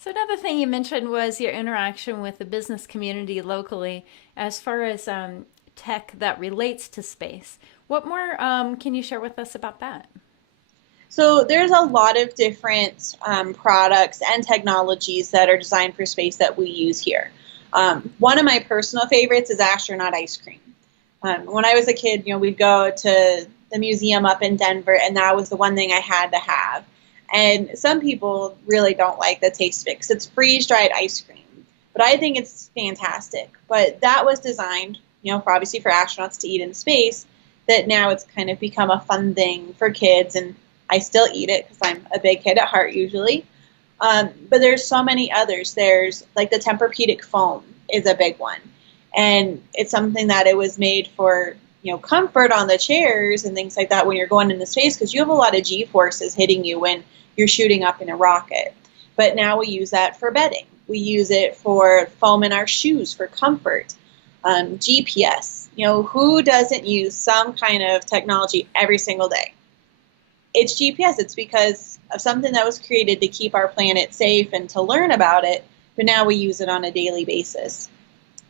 So another thing you mentioned was your interaction with the business community locally as far as tech that relates to space. What more can you share with us about that? So there's a lot of different products and technologies that are designed for space that we use here. One of my personal favorites is astronaut ice cream. When I was a kid, we'd go to the museum up in Denver, and that was the one thing I had to have. And some people really don't like the taste of it because it's freeze-dried ice cream. But I think it's fantastic. But that was designed, for obviously for astronauts to eat in space, that now it's kind of become a fun thing for kids, and I still eat it because I'm a big kid at heart usually. But there's so many others. There's like the Tempur-Pedic foam is a big one. And it's something that it was made for, comfort on the chairs and things like that when you're going into space because you have a lot of G-forces hitting you when you're shooting up in a rocket. But now we use that for bedding. We use it for foam in our shoes for comfort. GPS. Who doesn't use some kind of technology every single day? It's GPS. It's because of something that was created to keep our planet safe and to learn about it, but now we use it on a daily basis.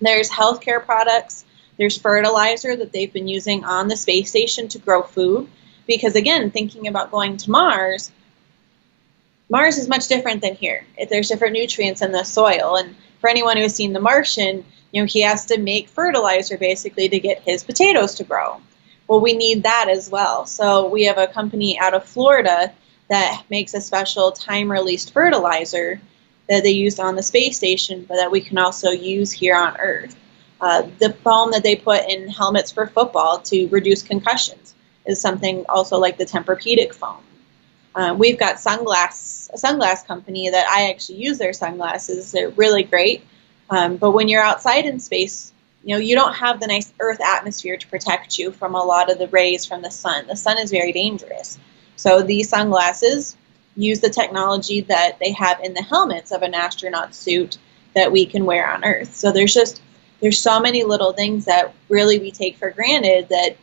There's healthcare products. There's fertilizer that they've been using on the space station to grow food. Because again, thinking about going to Mars, Mars is much different than here. There's different nutrients in the soil. And for anyone who has seen The Martian, he has to make fertilizer basically to get his potatoes to grow. Well, we need that as well. So we have a company out of Florida that makes a special time-released fertilizer that they used on the space station, but that we can also use here on Earth. The foam that they put in helmets for football to reduce concussions is something also like the Tempur-Pedic foam. We've got a sunglass company that I actually use their sunglasses. They're really great. But when you're outside in space, you don't have the nice Earth atmosphere to protect you from a lot of the rays from the sun. The sun is very dangerous. So these sunglasses use the technology that they have in the helmets of an astronaut suit that we can wear on Earth. So there's so many little things that really we take for granted that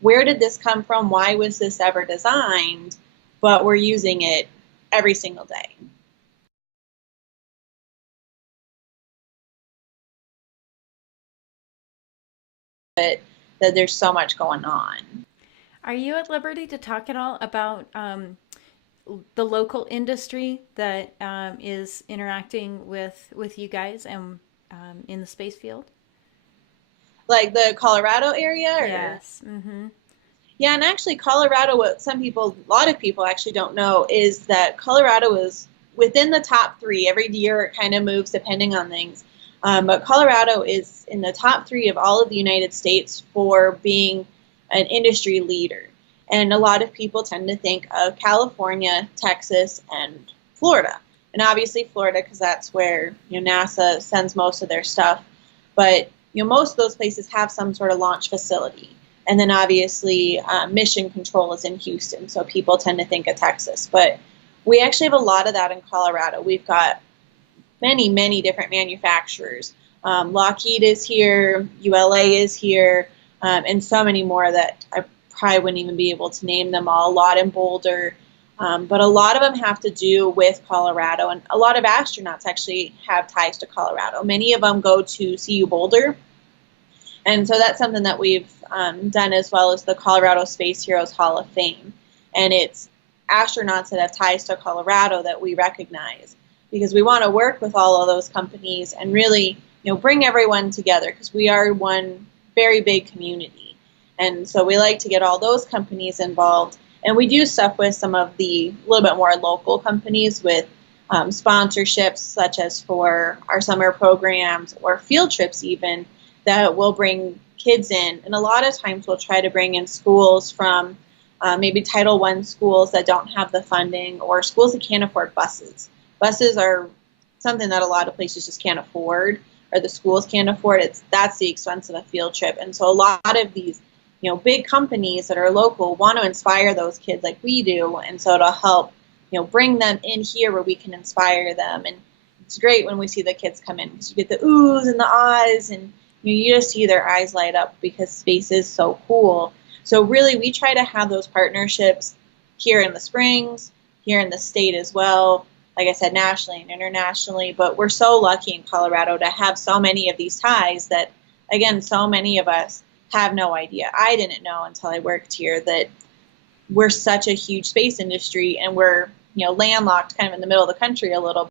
where did this come from? Why was this ever designed? But we're using it every single day. That there's so much going on. Are you at liberty to talk at all about the local industry that is interacting with you guys and in the space field? Like the Colorado area? Yes. Mm-hmm. Yeah, and actually Colorado, what a lot of people actually don't know is that Colorado is within the top 3. Every year it kind of moves depending on things. But Colorado is in the top 3 of all of the United States for being an industry leader. And a lot of people tend to think of California, Texas, and Florida. And obviously Florida, because that's where NASA sends most of their stuff. But most of those places have some sort of launch facility. And then obviously mission control is in Houston, so people tend to think of Texas. But we actually have a lot of that in Colorado. We've got many, many different manufacturers. Lockheed is here, ULA is here, and so many more that I probably wouldn't even be able to name them all. A lot in Boulder, but a lot of them have to do with Colorado, and a lot of astronauts actually have ties to Colorado. Many of them go to CU Boulder, and so that's something that we've done as well as the Colorado Space Heroes Hall of Fame. And it's astronauts that have ties to Colorado that we recognize because we want to work with all of those companies and really, bring everyone together because we are one very big community. And so we like to get all those companies involved. And we do stuff with some of the little bit more local companies with sponsorships, such as for our summer programs or field trips even, that will bring kids in. And a lot of times we'll try to bring in schools from maybe Title I schools that don't have the funding or schools that can't afford buses. Buses are something that a lot of places just can't afford or the schools can't afford. That's the expense of a field trip. And so a lot of these big companies that are local want to inspire those kids like we do. And so it'll help, bring them in here where we can inspire them. And it's great when we see the kids come in because you get the oohs and the ahs and you just see their eyes light up because space is so cool. So really we try to have those partnerships here in the Springs, here in the state as well, like I said, nationally and internationally. But we're so lucky in Colorado to have so many of these ties that, again, so many of us have no idea. I didn't know until I worked here that we're such a huge space industry, and we're, landlocked kind of in the middle of the country a little